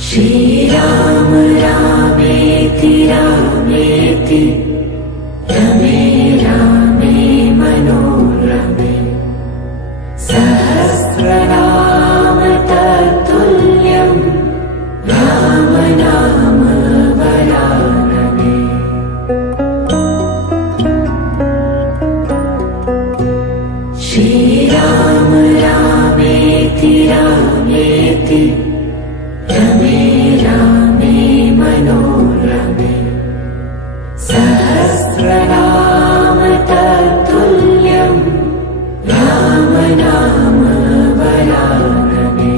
श्रीराम रामेति रामेति रमे रामे मनोरमे सहस्रनाम तत्तुल्यं राम नाम वरानने। श्रीराम रामेति रामेति रमे रामे मनोरमे सहस्रनाम तत्तुल्यं राम नाम वरानने।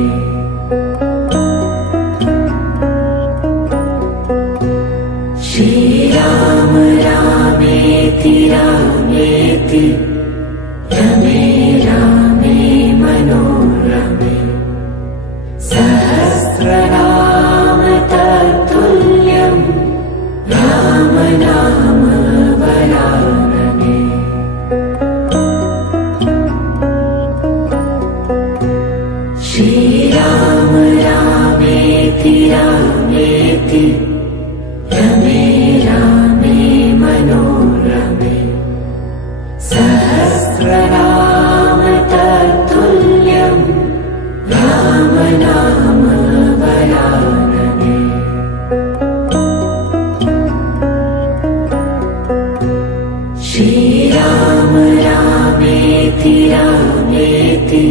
श्रीराम रामेति रामेति रमे रामे मनोरमे सहस्रनाम तत्तुल्यं राम नाम वरानने। श्रीराम रामेति रामेति रमे रामे मनोरमे सहस्रनाम तत्तुल्यं राम नाम वरानने। श्रीराम रामेति रामेति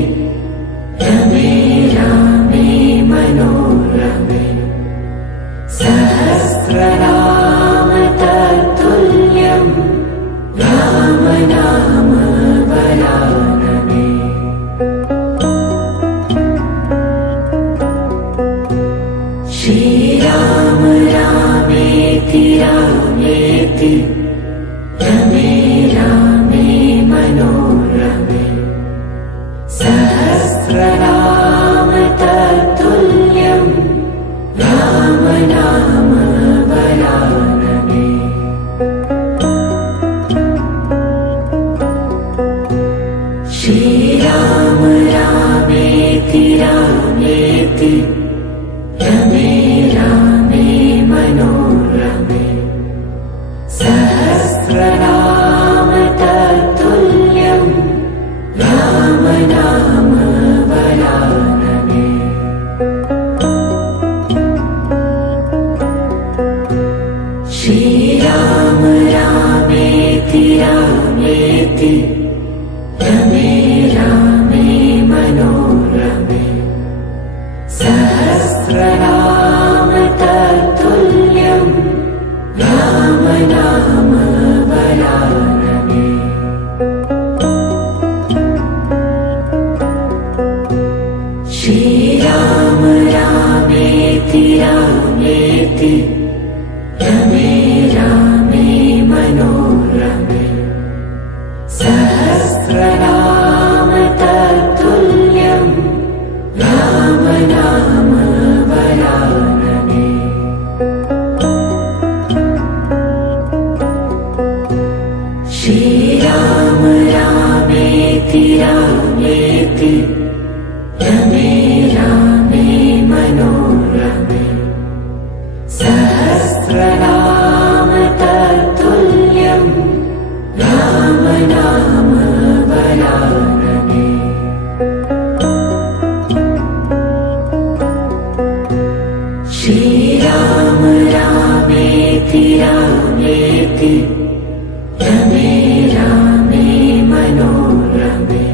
रमे रामे मनोरमे सहस्रनाम तत्तुल्यं राम नाम वरानने। श्रीराम रामेति रामेति रमे रामे मनोरमे सहस्रनाम तत्तुल्यं राम नाम वरानने। श्रीराम रामेति रामेति रमे रामे मनोरमे सहस्रनाम तत्तुल्यं राम नाम वरानने। श्रीराम रामेति रामेति रमे रामे मनोरमे सहस्रनाम तत्तुल्यं राम नाम वरानने। श्रीराम रामेति रामेति रमे रामे मनोरमे सहस्रनाम तत्तुल्यं राम नाम वरानने। श्रीराम रामेति रामेति रमे रामे मनोरमे सहस्रनाम तत्तुल्यं राम नाम वरानने। श्रीराम रामेति रामेति रमे रामे मनोरमे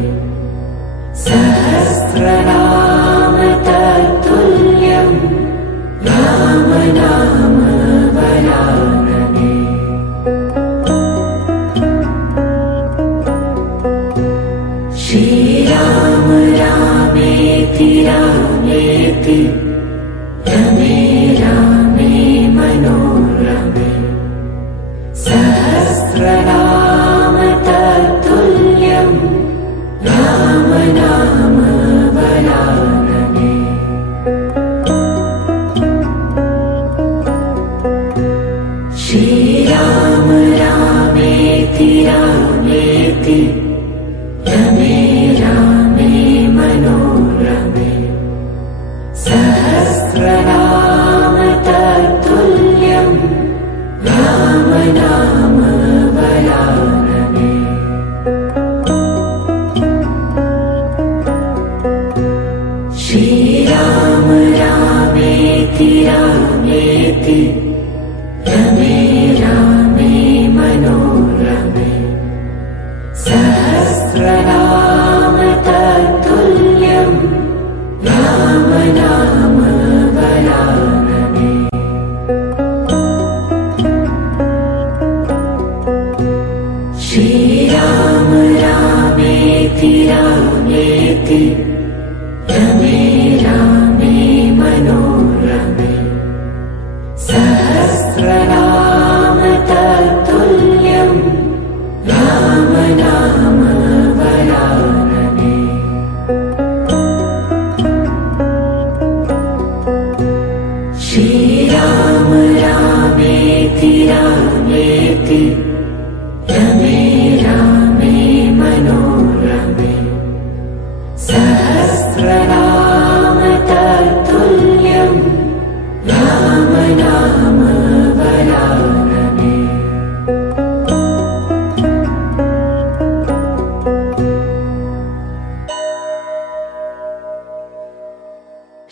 सहस्रनाम तत्तुल्यं राम नाम वरानने। श्रीराम रामेति रामेति रमे रामे मनोरमे सहस्रनाम तत्तुल्यं राम नाम वरानने। श्रीराम रामेति रामेति रमे रामे मनोरमे सहस्रनाम नाम वरानने। श्रीराम रामेति रामेति रमे रामे मनोरमे। सहस्रनाम तत्तुल्यं राम नाम वरानने। श्रीराम रामेति रामेति रमे रामे मनोरमे। सहस्रनाम तत्तुल्यं राम नाम वरानने। श्रीराम रामेति रामेति रमे रामे मनोरमे। सहस्रनाम तत्तुल्यं राम नाम वरानने।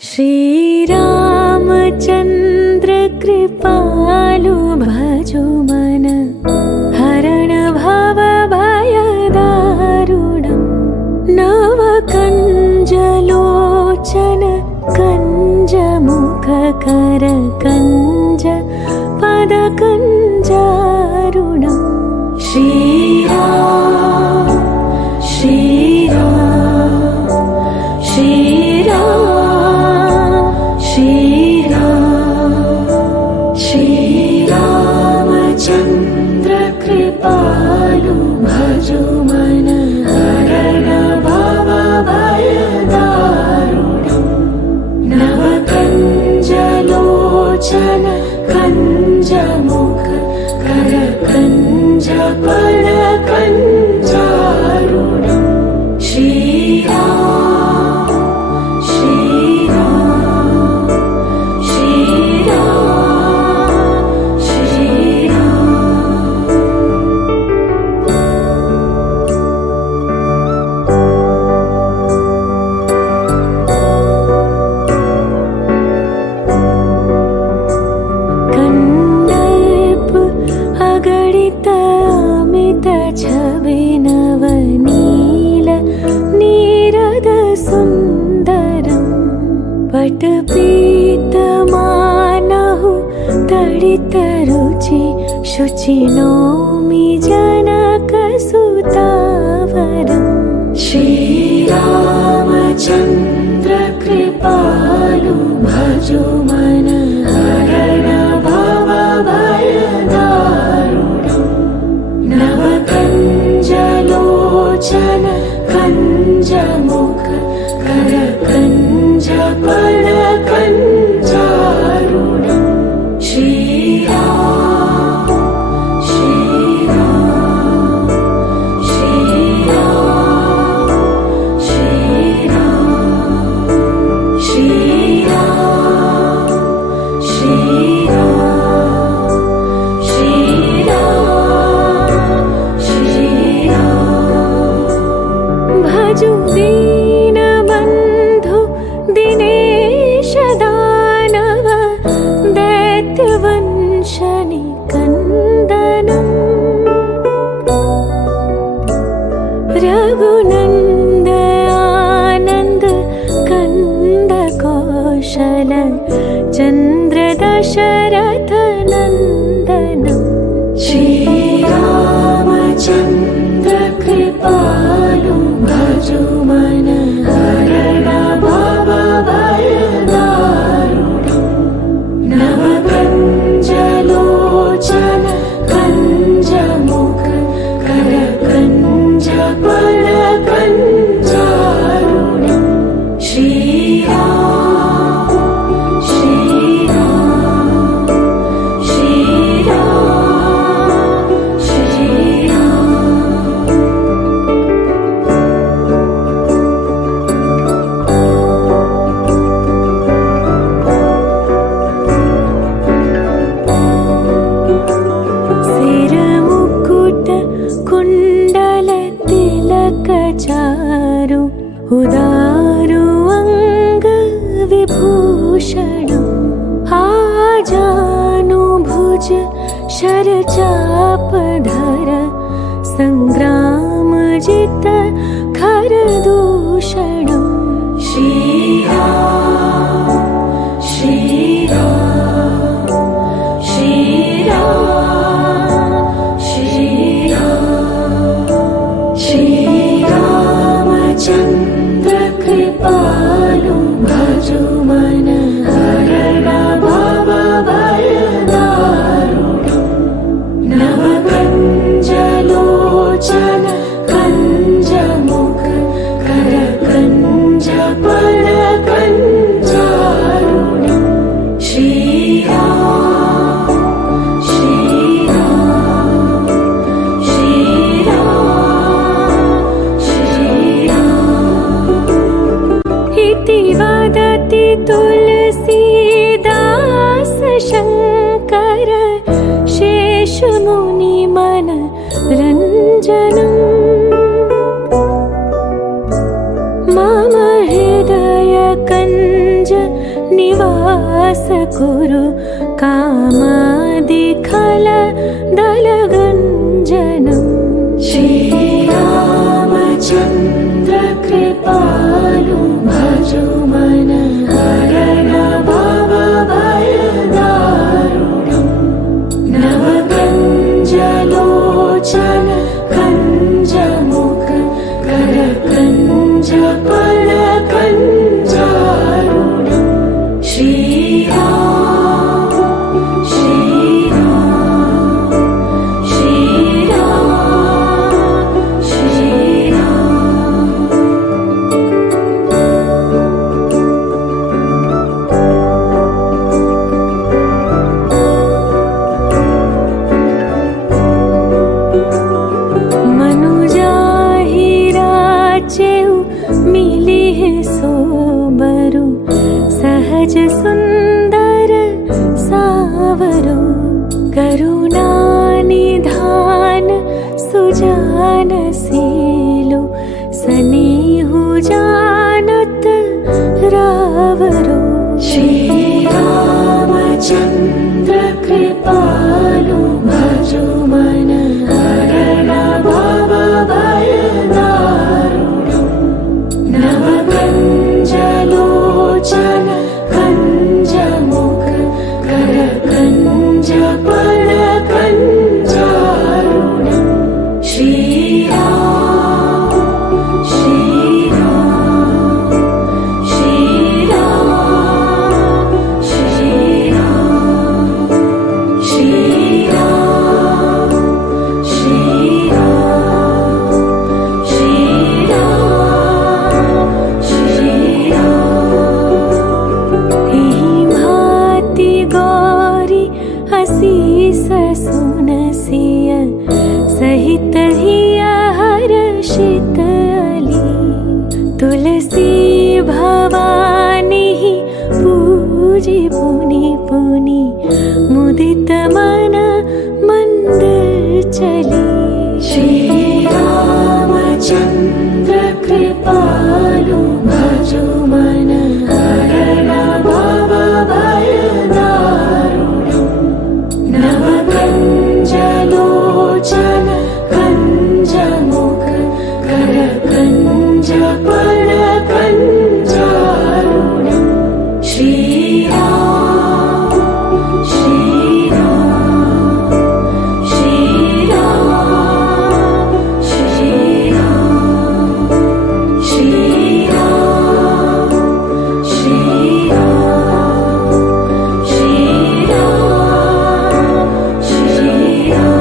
श्रीरामचन्द्र कृपालु भजो मन हरण भव भयदारुणम्। नवकञ्जलोचन कञ्जमुखकर कञ्ज पदकञ्जारुणम्। श्रीराम श्रीराम श्रीराम श्रीराम। श्रीरामचन्द्र कृपालु भजो मन हरण भव भयदारुणम्। नवकञ्जलोचन कञ्जमुख कर कञ्ज पदकञ्जारुणम्। श्रीराम श्रीराम श्रीराम श्रीराम। कन्दर्प अगणित अमित छवि नवनील नीरद सुन्दरम्। पटपीतमानहु तडित रुचि शुचि नौमि जनकसुतावरम्। श्रीरामचन्द्र कृपालु भजो मन हरण भव भयदारुणम्। नवकञ्जलोचन कञ्जमुख कर कञ्ज पदकञ्जारुणम्। श्रीराम श्रीराम श्रीराम श्रीराम श्रीराम श्रीराम श्रीराम श्रीराम। भजो दीनबन्धु दिनेश दानव दैत्यवंशनि कन्दनम्। रघुनन्द आनन्द कन्द कौशल चन्द्र दशरथ नन्दनम्। श्रीरामचन्द्र कृपालु भजो मन हरण भव भयदारुणम्। नवकञ्जलोचन कञ्जमुख कर कञ्ज पदकञ्जारुणम्। श्रीराम श्रीराम श्रीराम आजानुभुज शरचापधर संग्रामजित खरदूषणम् श्रीराम श्रीराम श्रीराम श्रीराम श्रीरामचन्द्र कृपालु भजो मन हरण भव भयदारुणम् नवकञ्जलोचन कञ्जमुख करकञ्जपरकञ्जारुणम् श्रीराम श्रीराम श्रीराम श्रीराम इति वदति तुलसीदास शङ्कर शेषमुनिमन रञ्जनम् मम हृदय कञ्ज निवास कुरु कामादिखल दलगञ्जनम् श्रीरामचन्द्र कृपालु भजो मन हरण भव भयदारुणम् नवकञ्जलोचन कञ्जमुख करकञ्जपरकञ्जारुणम् श्रीराम श्रीराम श्रीराम श्रीराम मनुजाहि राचेउ मिलिह सोबरु सहज सुंदर सावरु करुणा निधान सुजान सीलु सनेहु जानत रावरु श्रीरामचन्द्र कृपालु भजो मन हरण भव भयदारुणम् नवकञ्जलोचन कञ्जमुख करकञ्जपरकञ्जारुणम् श्रीराम श्रीराम श्रीराम श्रीराम श्रीराम श्रीराम श्रीराम श्रीराम एहि भाति गौरी असीस सुनसिय सहित हिया हर्षित अली तुलसी भवानी पूजी पुनि पुनि मुदित मन मंदिर चली श्रीरामचन्द्र कृपालु भजो मन हरण भव भयदारुणम् नवकञ्जलोचन कञ्जमुख करकञ्जपरकञ्जारुणम् श्रीराम श्रीराम श्रीराम श्रीराम श्रीराम श्रीराम श्रीराम श्रीराम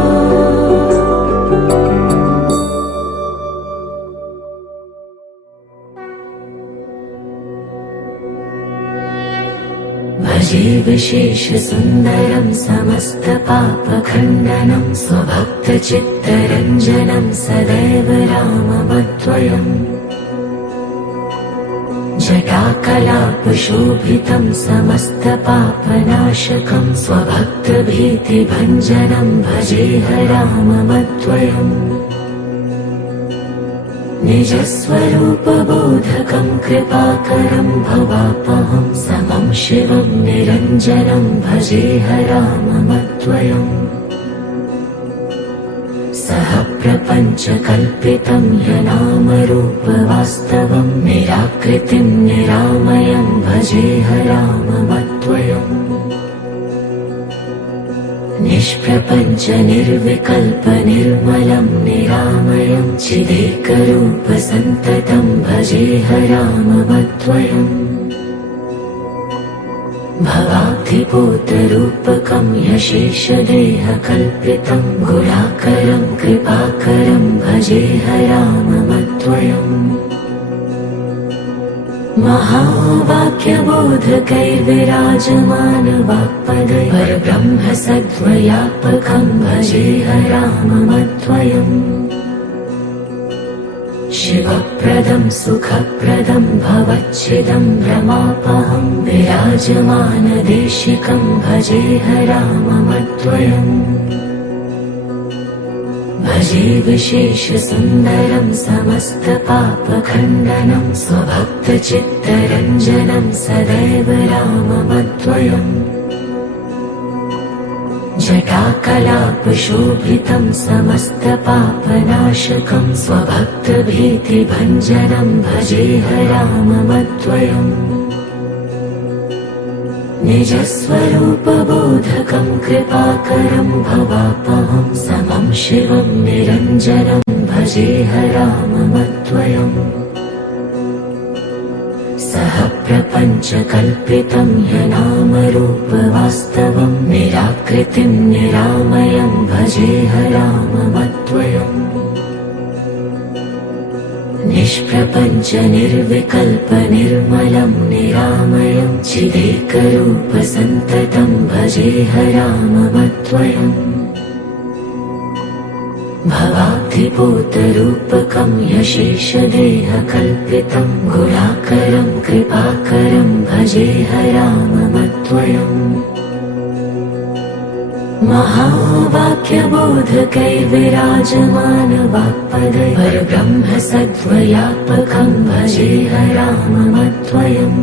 भजे विशेष सुन्दरं समस्त पापखण्डनं स्वभक्तचित्तरञ्जनं सदैव रामवद्वयम् जटाकलापशोभितं समस्तपापनाशकं स्वभक्तभीतिभञ्जनं भजेह रामवद्वयम् निजस्वरूपबोधकं कृपाकरं भवापहं समं शिवं निरञ्जनं भजेह राममद्वयम् सह प्रपञ्चकल्पितं ह्यनामरूपवास्तवं निराकृतिं निरामयं भजेह राममद्वयम् निष्प्रपञ्च निर्विकल्प निर्मलं निरामयं चिदेकरूपसन्ततं भजेह राममद्वयम् भवाब्धिपूतरूपकं ह्यशेषदेहकल्पितं गुणाकरं कृपाकरं भजेह राममद्वयम् महावाक्यबोधकैर्विराजमानवाक्पदै परब्रह्म सद्वयापकं भजेह राममद्वयम् शिवप्रदं सुखप्रदं भवच्छिदं भ्रमापहं विराजमानदेशिकं भजेह राममद्वयम् भजे विशेषसुन्दरं समस्तपापखण्डनं स्वभक्तचित्तरञ्जनं सदैव राममद्वयम् जटाकलापशोभितं समस्तपापनाशकं स्वभक्तभीतिभञ्जनं भजेह राममद्वयम् निजस्वरूपबोधकं कृपाकरं भवापहं समं शिवं निरञ्जनं भजेह राममद्वयम् सह प्रपञ्चकल्पितं ह्यनामरूपवास्तवं निराकृतिं निरामयं भजेह राममद्वयम् निष्प्रपञ्च निर्विकल्प निर्मलं निरामयं चिदेकरूपसन्ततं भजेह राममद्वयम् भवाब्धिपूतरूपकं ह्यशेषदेहकल्पितं गुणाकरं कृपाकरं भजेह राममद्वयम् महावाक्यबोधकैर्विराजमानवाक्पदै परब्रह्म सद्वयापकं भजेह राममद्वयम्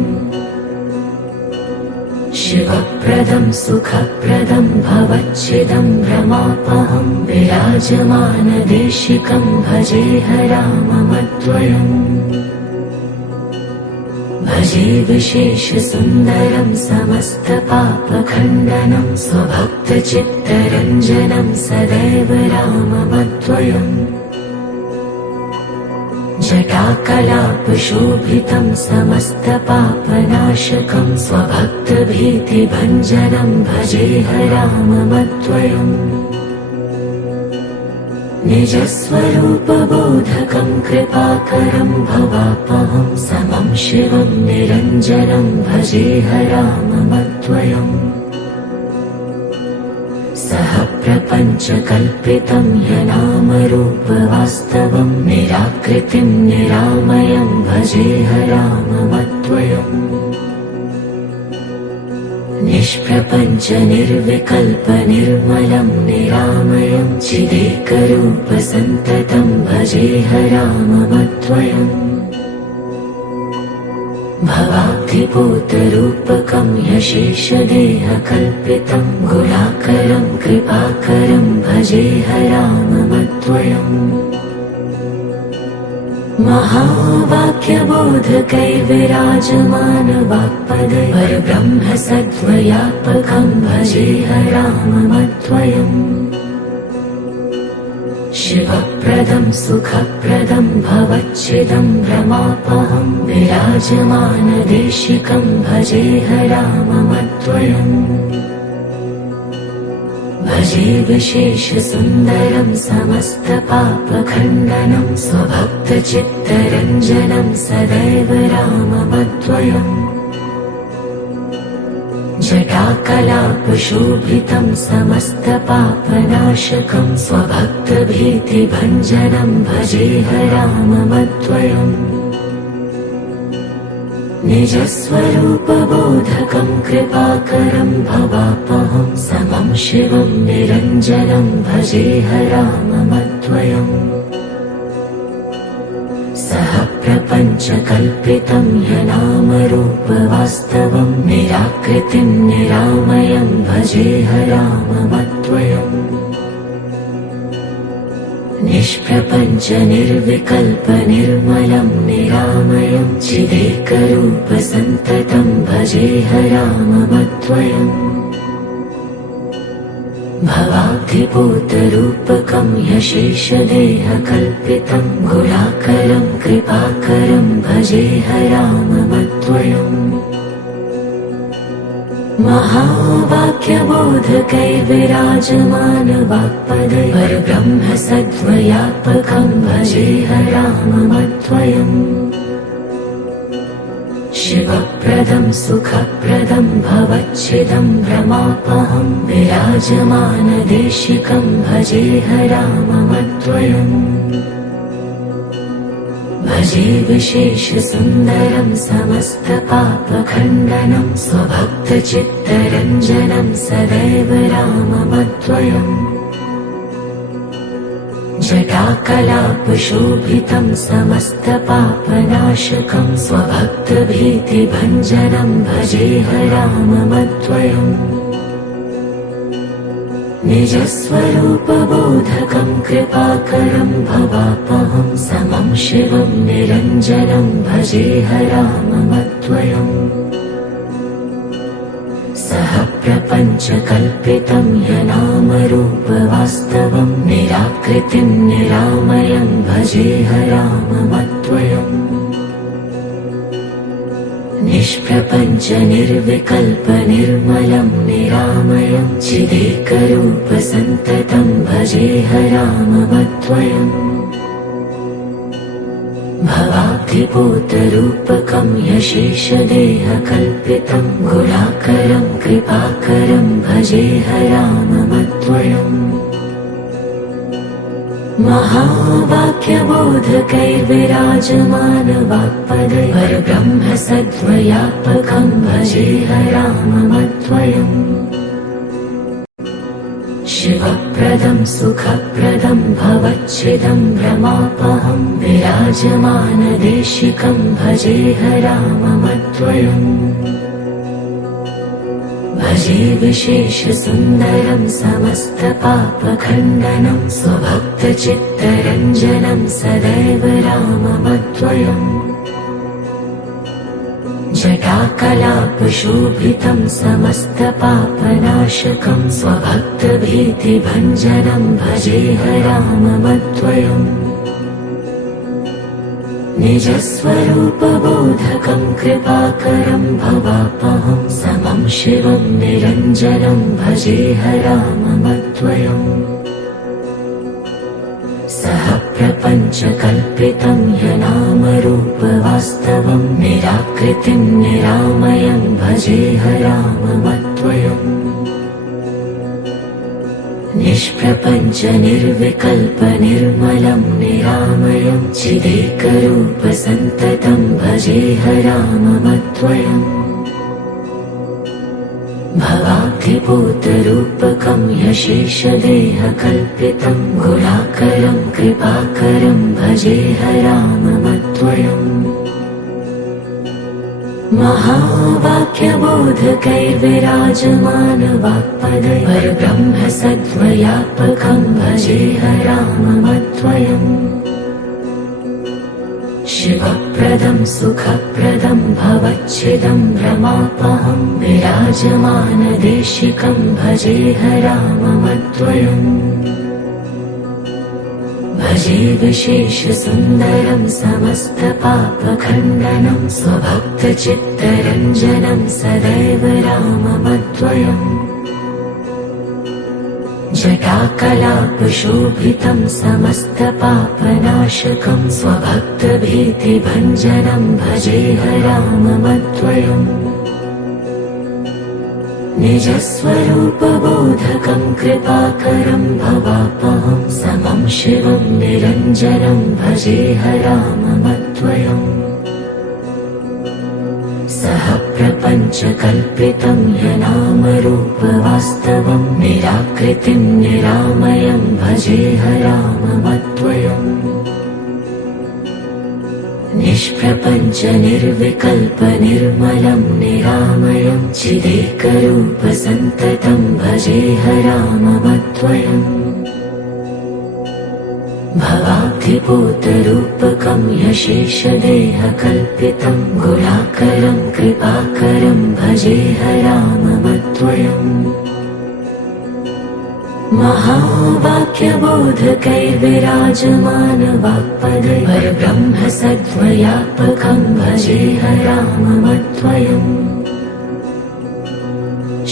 शिवप्रदं सुखप्रदं भवच्छिदं भ्रमापहं विराजमानदेशिकं भजेह राममद्वयम् भजे विशेषसुन्दरं समस्तपापखण्डनं स्वभक्तचित्तरञ्जनं सदैव राममद्वयम् जटाकलापशोभितं समस्तपापनाशकं स्वभक्तभीतिभञ्जनं भजेह राममद्वयम् निजस्वरूपबोधकं कृपाकरं भवापहं समं शिवं निरञ्जनं भजेह राममद्वयम् सह प्रपञ्चकल्पितं ह्यनामरूपवास्तवं निराकृतिं निरामयं भजेह राममद्वयम् निष्प्रपञ्च निर्विकल्प निर्मलं निरामयं चिदेकरूपसन्ततं भजेह राममद्वयम् भवाब्धिपूतरूपकं ह्यशेषदेहकल्पितं गुणाकरं कृपाकरं भजेह राममद्वयम् महावाक्यबोधकैर्विराजमानवाक्पदै परब्रह्म सद्वयापकं भजेह राममद्वयम् शिवप्रदं सुखप्रदं भवच्छिदं भ्रमापहं विराजमानदेशिकं भजेह राममद्वयम् भजे विशेषसुन्दरं समस्तपापखण्डनं स्वभक्तचित्तरञ्जनं सदैव राममद्वयम् जटाकलापशोभितं समस्तपापनाशकं स्वभक्तभीतिभञ्जनं भजेह राममद्वयम् निजस्वरूपबोधकं कृपाकरं भवापहं समं शिवं निरञ्जनं भजेह राममद्वयम् निष्प्रपञ्चकल्पितं ह्यनामरूपवास्तवं निराकृतिं निरामयं भजेऽहराममद्वयम् निष्प्रपञ्च निर्विकल्प निर्मलं निरामयं चिदेकरूपसन्ततं भजेऽहराममद्वयम् भवाब्धिपूतरूपकं ह्यशेषदेहकल्पितं गुणाकरं कृपाकरं भजेऽहराममद्वयम् महावाक्यबोधकैर्विराजमानवाक्पदे परब्रह्मसद्वयात्मकं भजेऽहराममद्वयम् शिवप्रदं सुखप्रदं भवच्छिदं भ्रमापहं विराजमानदेशिकं भजेऽहराममद्वयम् भजे विशेषसुन्दरं समस्तपापखण्डनं स्वभक्तचित्तरञ्जनं सदैव राममद्वयम् जटाकलापशोभितं समस्तपापनाशकं स्वभक्तभीतिभञ्जनं भजेऽहराममद्वयम् निजस्वरूपबोधकं कृपाकरं भवापहं समं शिवं निरञ्जनं भजेऽहराममद्वयम् सह प्रपञ्चकल्पितं ह्यनामरूपवास्तवं निराकृतिं निरामयं भजेऽहराममद्वयम् निष्प्रपञ्च निर्विकल्प निर्मलं निरामयं चिदेकरूपसन्ततं भजेऽहराममद्वयम् भवाब्धिपूतरूपकं ह्यशेषदेहकल्पितं गुणाकरं कृपाकरं भजेऽहराममद्वयम् महावाक्यबोधकैर्विराजमानवाक्पदे परब्रह्मसद्वयात्मकं भजेऽहराममद्वयम् शिवप्रदं सुखप्रदं भवच्छिदं भ्रमापहं विराजमानदेशिकं भजेऽहराममद्वयम् भजे विशेषसुन्दरं समस्तपापखण्डनं स्वभक्तचित्तरञ्जनं सदैव राममद्वयम् जटाकलापशोभितं समस्तपापनाशकं स्वभक्तभीतिभञ्जनं भजेऽहराममद्वयम् निजस्वरूपबोधकं कृपाकरं भवापहं समं शिवं निरञ्जनं भजेऽहराममद्वयम् सह प्रपञ्चकल्पितं ह्यनामरूपवास्तवं निराकृतिं निरामयं भजेऽहराममद्वयम् निष्प्रपञ्च निर्विकल्प निर्मलं निरामयं चिदेकरूपसन्ततं भजेऽहराममद्वयम् भवाब्धिपूतरूपकं ह्यशेषदेहकल्पितं गुणाकरं कृपाकरं भजेऽहराममद्वयम् महावाक्यबोधकैर्विराजमानवाक्पदे परब्रह्मसद्वयात्मकं भजेऽहराममद्वयम् शिवप्रदं सुखप्रदं भवच्छिदं भ्रमापहं विराजमानदेशिकं भजेऽहराममद्वयम् भजे विशेषसुन्दरं समस्तपापखण्डनं स्वभक्तचित्तरञ्जनं सदैव राममद्वयम् जटाकलापशोभितं समस्तपापनाशकं स्वभक्तभीतिभञ्जनं भजेऽहराममद्वयम् निजस्वरूपबोधकं कृपाकरं भवापहं समं शिवं निरञ्जनं भजेऽहराममद्वयम् सह प्रपञ्चकल्पितं ह्यनामरूपवास्तवं निराकृतिं निरामयं भजेऽहराममद्वयम् निष्प्रपञ्च निर्विकल्प निर्मलं निरामयं चिदेकरूपसन्ततं भजेऽहराममद्वयम् भवाब्धिपूतरूपकं यशेषदेहकल्पितं गुणाकरं कृपाकरं भजेऽहराममद्वयम् महावाक्यबोधकैर्विराजमानवाक्पदे परब्रह्म सद्व्यापकं भजेऽहराममद्वयम्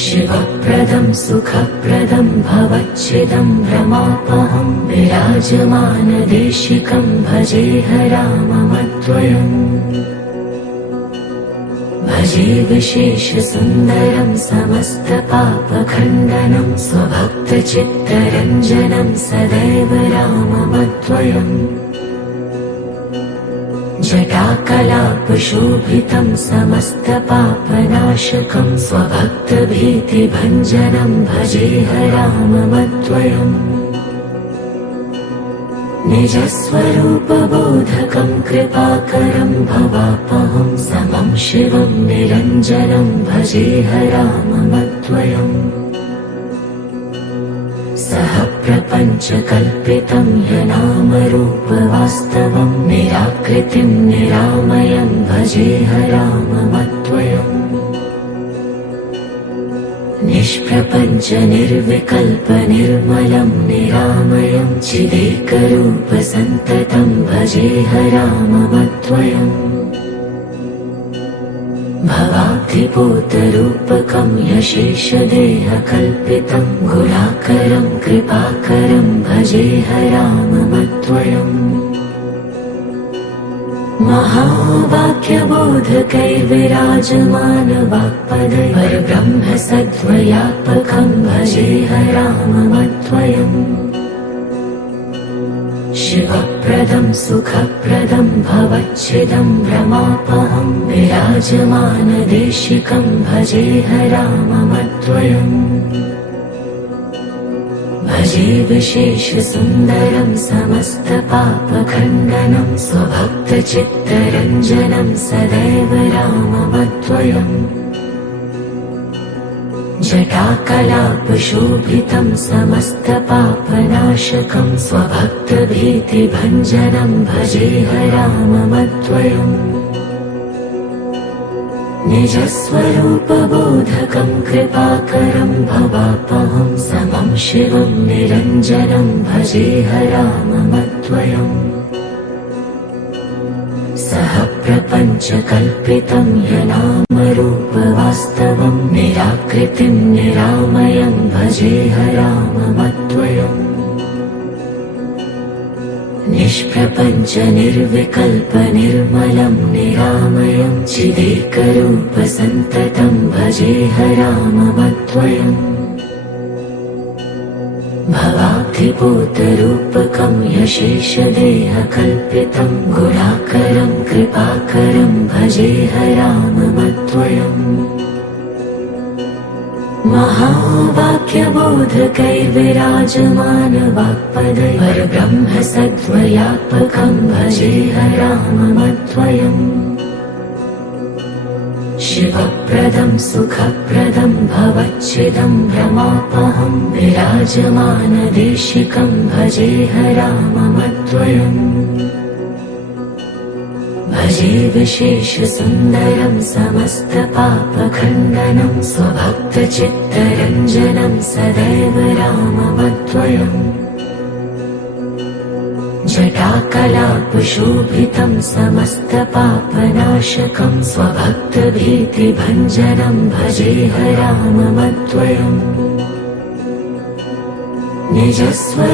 शिवप्रदं सुखप्रदं भवच्छिदं भ्रमापहं विराजमानदेशिकं भजेऽहराममद्वयम् भजे विशेषसुन्दरं समस्तपापखण्डनं स्वभक्तचित्तरञ्जनं सदैव राममद्वयम् जटाकलापशोभितं समस्तपापनाशकं स्वभक्तभीतिभञ्जनं भजेऽहराममद्वयम् निजस्वरूपबोधकं कृपाकरं भवापहं समं शिवं निरञ्जनं भजेऽहराममद्वयम् सह प्रपञ्चकल्पितं यनामरूपवास्तवं निराकृतिं निरामयं भजेऽहराममद्वयम् निष्प्रपञ्च निर्विकल्प निर्मलं निरामयं चिदेकरूपसन्ततं भजेऽहराममद्वयम् भवाब्धिपूतरूपकं यशेषदेहकल्पितं गुणाकरं कृपाकरं भजेऽहराममद्वयम् महावाक्यबोधकैर्विराजमानवाक्पदे परब्रह्म सद्व्यापकं भजेऽहराममद्वयम् शिवप्रदं सुखप्रदं भवच्छिदं भ्रमापहं विराजमानदेशिकं भजेऽहराममद्वयम् भजे विशेषसुन्दरं समस्तपापखण्डनं स्वभक्तचित्तरञ्जनं सदैव राममद्वयम् जटाकलापशोभितं समस्तपापनाशकं स्वभक्तभीतिभञ्जनं भजेऽहराममद्वयम् निजस्वरूपबोधकं कृपाकरं भवापहं समं शिवं निरञ्जनं भजेऽहराममद्वयम् सह प्रपञ्चकल्पितं यनामरूपवास्तवं निराकृतिं निरामयं भजेऽहराममद्वयम् निष्प्रपञ्च निर्विकल्प निर्मलं निरामयं चिदेकरूपसन्ततं भजेऽहराममद्वयम् भवाब्धिपूतरूपकं यशेषदेहकल्पितं गुणाकरं कृपाकरं भजेऽहराममद्वयम् महावाक्यबोधकैर्विराजमानवाक्पदे परब्रह्म सद्व्यापकं भजेऽहराममद्वयम् शिवप्रदं सुखप्रदं भवच्छिदं भ्रमापहं विराजमानदेशिकं भजेऽहराममद्वयम् भजे विशेषसुन्दरं समस्तपापखण्डनं स्वभक्तचित्तरञ्जनं सदैव राममद्वयम् जटाकलापशोभितं समस्तपापनाशकं स्वभक्तभीतिभञ्जनं भजेऽहराममद्वयम्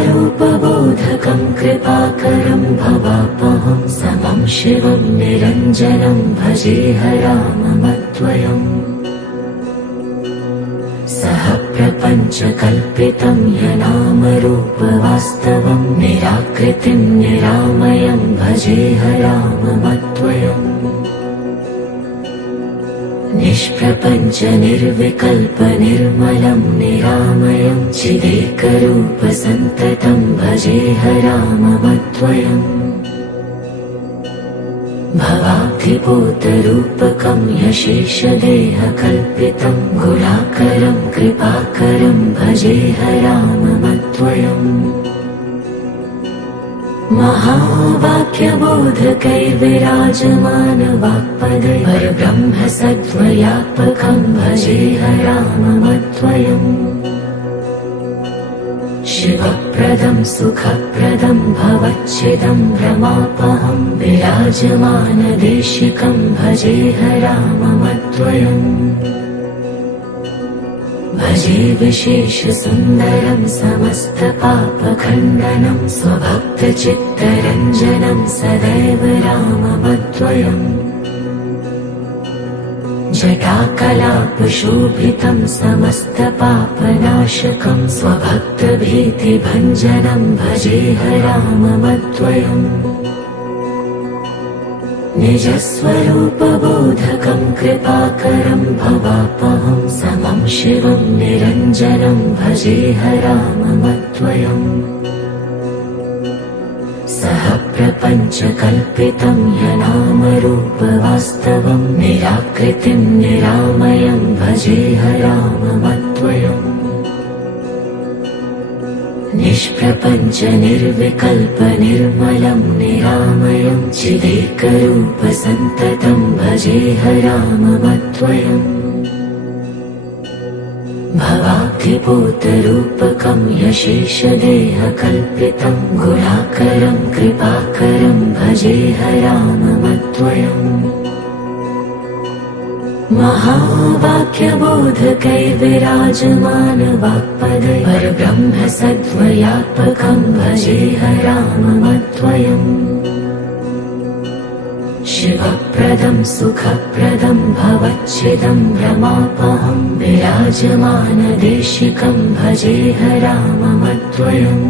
निजस्वरूपबोधकं कृपाकरं भवापहं समं शिवं निरञ्जनं भजेऽहराममद्वयम् सह प्रपञ्चकल्पितं यनामरूपवास्तवं निराकृतिं निरामयं भजेऽहराममद्वयम् निष्प्रपञ्च निर्विकल्प निर्मलं निरामयं चिदेकरूपसन्ततं भजेऽहराममद्वयम् भवाब्धिपूतरूपकं यशेषदेहकल्पितं गुणाकरं कृपाकरं भजेह राममद्वयम् महावाक्यबोधकैर्विराजमानवाक्पदे परब्रह्म सद्वयात्मकं भजेह राममद्वयम् शिवप्रदं सुखप्रदं भवच्छिदं भ्रमापहं विराजमानदेशिकं भजेह राममद्वयम् भजे विशेषसुन्दरं समस्तपापखण्डनं स्वभक्तचित्तरञ्जनं सदैव राममद्वयम् जटाकलापशोभितं समस्तपापनाशकं स्वभक्तभीतिभञ्जनं भजेह राममद्वयम् निजस्वरूपबोधकं कृपाकरं भवापहं समं शिवं निरञ्जनं भजेह राममद्वयम् सह प्रपञ्चकल्पितं यनामरूपवास्तवं निराकृतिं निरामयं भजेह राममद्वयम् निष्प्रपञ्चनिर्विकल्पनिर्मलं निरामयं चिदेकरूपसन्ततं भजेह राममद्वयम् भवाब्धिपूतरूपकं यशेषदेहकल्पितं गुणाकरं कृपाकरं भजेह राममद्वयम् महावाक्यबोधकैर्विराजमानवाक्पदे परब्रह्म सद्वयात्मकं भजेह राममद्वयम् शिवप्रदं सुखप्रदं भवच्छिदं भ्रमापहं विराजमानदेशिकं भजेह राममद्वयम्